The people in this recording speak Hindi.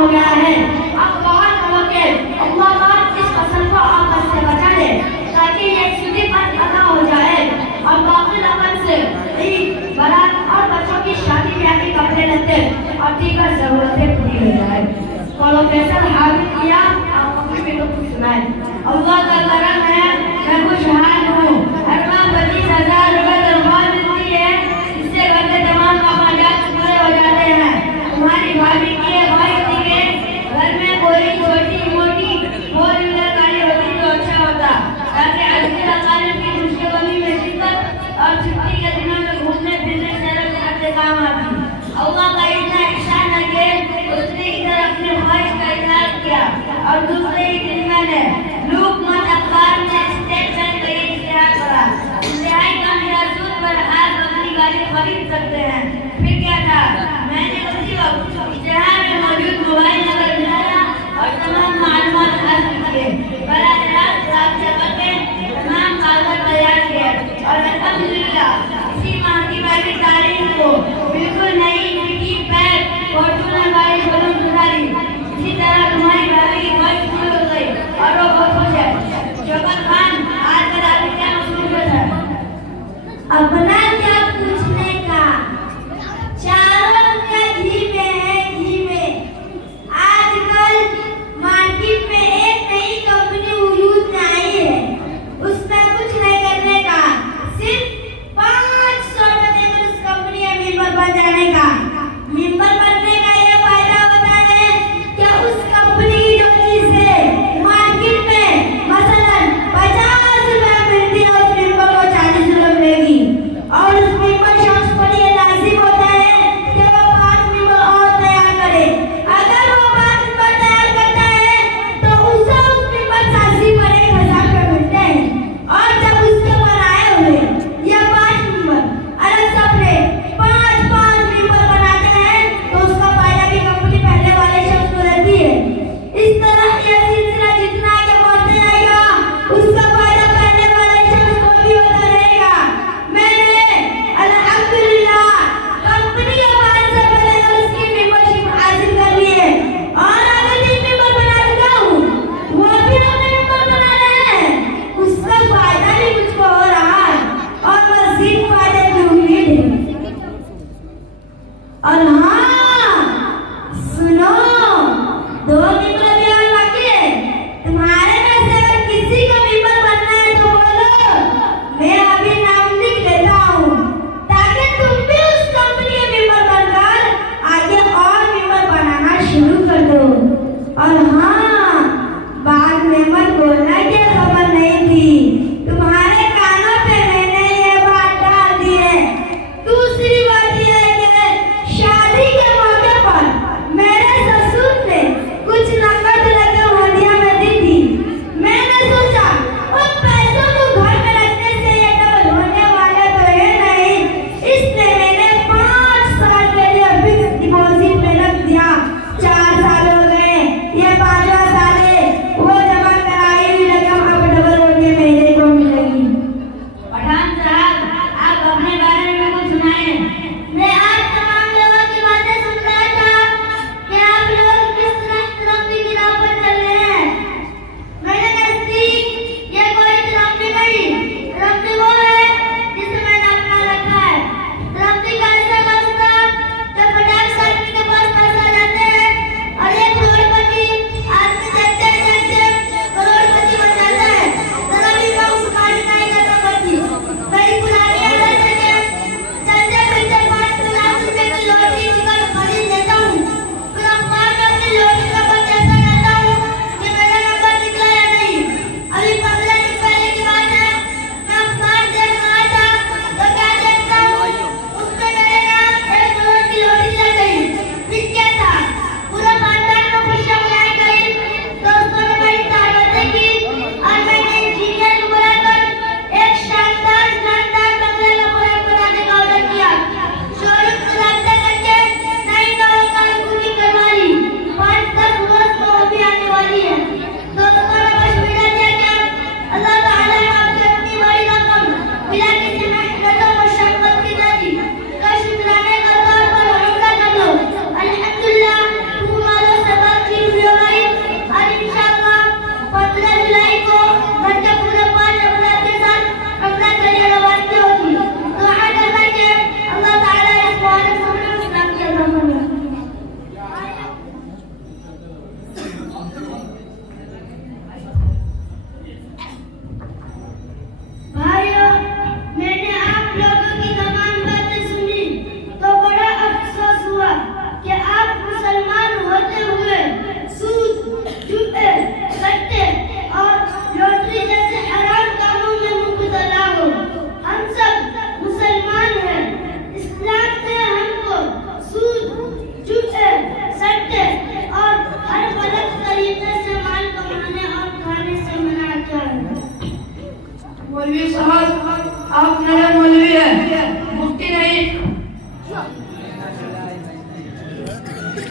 हो गया है। अब बहुत लोगों के अल्लाह इस फसल को आपस से बचा दे ताकि ये सीधी पर अदा हो जाए और बाकी लोगों से ईद, बारात और बच्चों की शादी ब्याह के कपड़े लत्ते और दीगर जरूरतें पूरी हो जाए। प्रोफेसर हामिद किया आप अपनी बेटों को सुनाए। अल्लाह का करम है, मैं खुशहाल हूँ। हर माह 25,000 रुपए तनख्वाह मिलती है, इससे घर के तमाम खर्चात पूरे हो जाते हैं। तुम्हारी भाभी की भाई के घर में कोई छोटी मोटी फोर व्हीलर गाड़ी होती तो अच्छा होता, ताकि अजीज अकालिम की मुश्किलों में शिरकत और छुट्टी के दिनों में घूमने फिरने सैर करने काम आती। अल्लाह का इतना एहसान है कि उसने इधर अपने ख्वाहिश का इजहार किया और दूसरे ही दिन मैंने लोकमत अखबार में स्टेट बैंक का इश्तिहार पढ़ा। इंतहाई कम सूद पर आप अपनी गाड़ी खरीद सकते हैं। फिर क्या था, मैंने उसी वक्त इश्तिहार में मौजूद मोबाइल नंबर मिलाया और तमाम मालूमात हासिल किए। बराह रास्त रास्ते करके तमाम कागजात तैयार किए और अल्हम्दुलिल्लाह इसी माह की पहली तारीख को बिल्कुल नई मिट्टी पैक फॉर्च्यूनर गाड़ी शोरूम गुजारी। इसी तरह तुम्हारी भाभी की ख्वाहिश पूरी हो गई और वो बहुत खुश है। शौकत खान, आज कल आपकी क्या मसरूफियत है? अपना क्या पूछने का, चारों का घी में है, घी में। आजकल मार्केट में एक नई कंपनी वजूद में आई है, उसमें कुछ नहीं करने का, सिर्फ 500 रुपए देकर उस कंपनी में मेंबर बन जाने का। मेंबर बनने का ये फायदा होता है कि उस कंपनी की जो चीज है मार्केट में मसलन 50 रुपए मिलती है, उस मेंबर को 40 रुपए मिलेगी। और उस मेंबर शख्स पर ये लाजिम होता है कि वो 5 मेंबर और तैयार करे। अगर वो 5 मेंबर तैयार करता है तो उसे उस मेंबर साजी पर 1,000 रुपए मिलते हैं। और जब उसके ऊपर आए हुए ये 5 मेंबर अलग सबने 5-5 मेंबर बनाते हैं तो उसका फायदा भी कंपनी पहले वाले शख्स को देती है। इस तरह ये सिलसिला जितना आगे बढ़ता जाएगा उसका फायदा पहले वाले शख्स को भी होता रहेगा। मैंने अल्हम्दुलिल्लाह कंपनी के बारे से पहले उसकी मेंबरशिप हासिल कर ली है और अगर 3 मेंबर बना चुका हूँ, वो भी अपने मेंबर बना रहे हैं। उसका फायदा भी मुझको हो रहा है और मजीद फायदे की उम्मीद है। और हाँ,